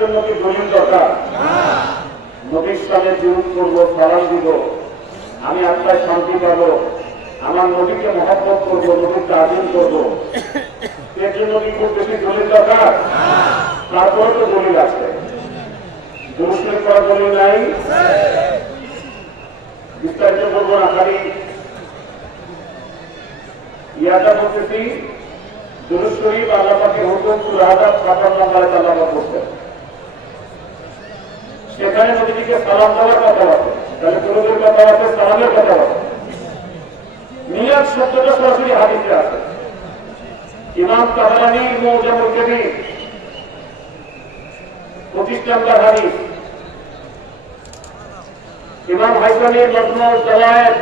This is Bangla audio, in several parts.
জন্য কি দলিল দরকার? নবীর সামনে জুলুম করবো, সালাম দিব, আমি আত্মায় শান্তি পাবো, আমার নবীকে মহব্বত করবো, নবীর তাজিম করবো, এর জন্য কি খুব বেশি দলিল দরকার? তারপরে তো দলিল আছে, দুরূদ শরীফ করার দলিল নাই। বিস্তারিত বলবো না, খালি ইয়াটা বলতেছি, দুরূদ শরীফ আল্লাহ পাকের হুকুম সূরা আহজাব ৫৫ নম্বরে আল্লাহ পাক বলছেন, সেখানে নবীজিকে সালাম দেওয়ার কথা আছে, তাহলে দুরূদের কথা আছে, সালামের কথা আছে। মিলাদ শব্দটা সরাসরি হাদিসে আছে। ইমাম তাবারানী মুজামুল কবির ২৫ নম্বর হাদিস, ইমাম হাইসামির মজমুউল জাওয়ায়েদ,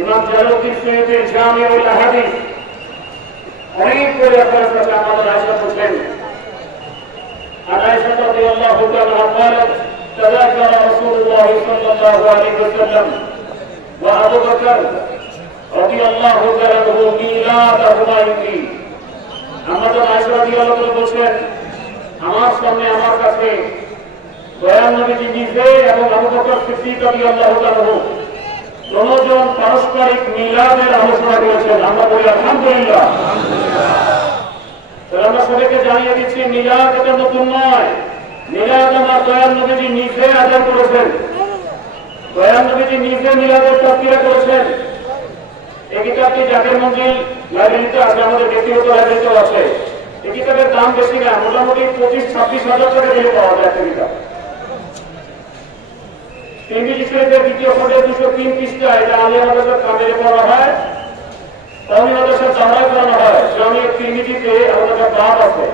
ইমাম জালালউদ্দিন সুয়ুতির জামিউল আহাদিস, অনেক করে আপনার কাছে আমাদের আয়েশা বলছেন, আয়েশা রাদিয়াল্লাহু তাআলা قالت تذكر رسول الله صلى الله عليه وسلم وابو بكر رضي الله تعالى عنه ميلادهما عندي। আমাদের আয়েশা রাদিয়াল্লাহু তাআলা বলছেন, আমার সামনে আমার কাছে দয়াল নবীজি নিজে এবং আবু বকর সিদ্দিক রাদিয়াল্লাহু তাআলা দুজন পারস্পরিক মিলাদের আলোচনা করেছেন। আমরা বলি আলহামদুলিল্লাহ। আমরা সবাইকে জানিয়ে দিচ্ছি, মিলাদ এটা নতুন নয়। মিলাদ আমার দয়াল নবীজি নিজে আয়োজন করেছেন, দয়াল নবীজি নিজে মিলাদের তকবিরা করেছেন। এই কিতাবটি জাকের মঞ্জিল লাইব্রেরিতে আছে, আমাদের ব্যক্তিগত লাইব্রেরিতেও আছে। এই কিতাবের দাম বেশি না, মোটামুটি ২৫-২৬ হাজার টাকা দিয়ে পাওয়া যায় একটা কিতাব। ইংরেজি শরীফের দ্বিতীয় খণ্ডে ২০৩ পৃষ্ঠা, এটা আলিয়া মাদ্রাসার কামেরে পড়া হয়, তাওহীদ মাদ্রাসার জামায় পড়ানো হয়। জামিয়া তিরমিজিতে আমাদের বাব আছে,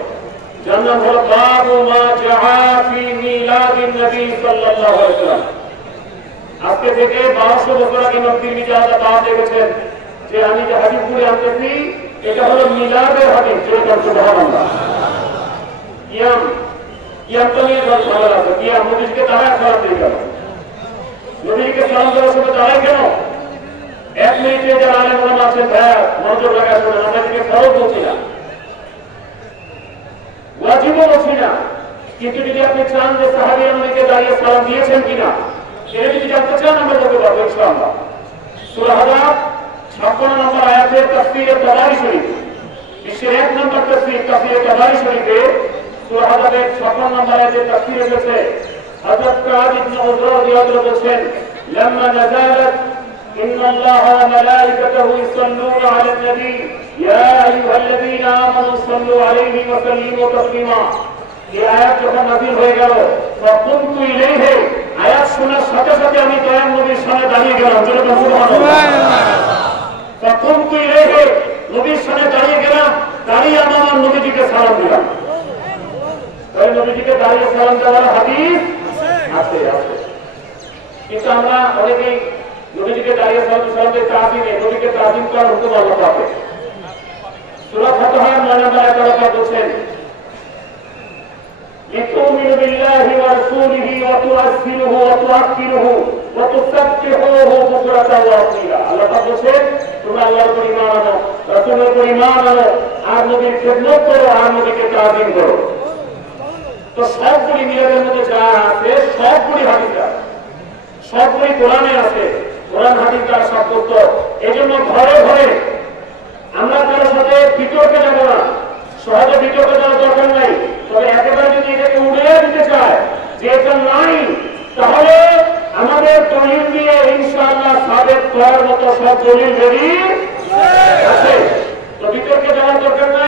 যার নাম হলো বাবু মা জাআ ফি মিলাদিন নবী সাল্লাল্লাহু আলাইহি ওয়াসাল্লাম। আজকে থেকে ১২০০ বছর আগে ইমাম তিরমিজি আলাদা বাব দেখেছেন যে আমি যে হাদিসগুলি আনতেছি এটা হলো মিলাদের হাদিস। যেটা সুবহানাল্লাহ। কিয়াম তো নিয়ে ঝামেলা আছে। কিয়াম নবীকে দাঁড়ায় সালাম দিয়ে গেল, নবীকে সালাম দেওয়ার সময় দাঁড়ায় কেন? ১ মিনিটে যারা আলেম ওলামা আছেন, ভাইয়া মনোযোগ লাগায় শোনেন, আমরা এদিকে ফরজ বলছি না, ওয়াজিবও বলছি না, কিন্তু যদি আপনি চান যে সাহাবীরা নবীকে দাঁড়িয়ে সালাম দিয়েছেন কিনা এটা যদি জানতে চান, আমরা বলতে পারবো ইনশাআল্লাহ। সূরা আহজাব ৫৬ নম্বর আয়াতের তাফসীরে তাবারী শরীফ, বিশ্বের ১ নম্বর তাফসীর তাফসীরে তাবারী শরীফে সূরা আহজাবের ৫৬ নম্বর আয়াতের তাফসীরে এসেছে, হযরত কাব ইবনে উজরা রাদিয়াল্লাহু বলেছেন, লাম্মা নাযালাত ইন্নাল্লাহা ওয়া মালাইকাতাহু ইউসাল্লুনা আলান নবী ইয়া আইয়ুহাল্লাযীনা আমানু সাল্লু আলাইহি ওয়া সাল্লিমু তাসলিমা। এই আয়াত যখন নাযিল হয়ে গেল, ফাকুনতু ইলাইহি, আয়াত শোনার সাথে সাথে আমি দয়াল নবীর সামনে দাঁড়িয়ে গেলাম। সুবহানাল্লাহ। ফাকুনতু ইলাইহি, নবীর সামনে দাঁড়িয়ে গেলাম, দাঁড়িয়ে আমার নবীজিকে সালাম দিলাম। তাই নবীজিকে দাঁড়িয়ে সালাম দেওয়ার হাদিস আছে আছে, কিন্তু আমরা অনেকেই নবীজিকে দাঁড়িয়ে সালাম দিয়ে তাজিমে, নবীকে তাজিম করার হুকুম আল্লাহ পাবে। সূরা ফাতিহার ৯ নম্বর আয়াতে আল্লাহ বলছেন, লিতুমিনু বিল্লাহি ওয়া রাসূলিহি ওয়া তুআজ্জিরুহু ওয়া তুআক্কিরুহু ওয়া তুসাব্বিহুহু বুকরাতান ওয়া আসীলা। আল্লাহ বলছেন, তোমরা আল্লাহর উপর ঈমান আনো, রাসূলের উপর ঈমান আনো, আর নবীর খিদমত করো, আর নবীকে তাজিম করো। তো সবগুলি মিলাদের মধ্যে যা আছে সবগুলি হাদিসে আছে, সবগুলি কোরআনে আছে, কোরআন হাদিস দ্বারা সাব্যস্ত। এই জন্য ঘরে ঘরে আমরা কারোর সাথে বিতর্কে যাবো না, সহজে বিতর্কে যাওয়ার দরকার নাই। তবে একেবারে যদি এটাকে উড়িয়ে দিতে চায় যে এটা নাই, তাহলে আমাদের দলিল দিয়ে ইনশাআল্লাহ সাবেক করার মতো সব দলিল বেরিয়ে আছে। তো বিতর্কে যাওয়ার দরকার নাই।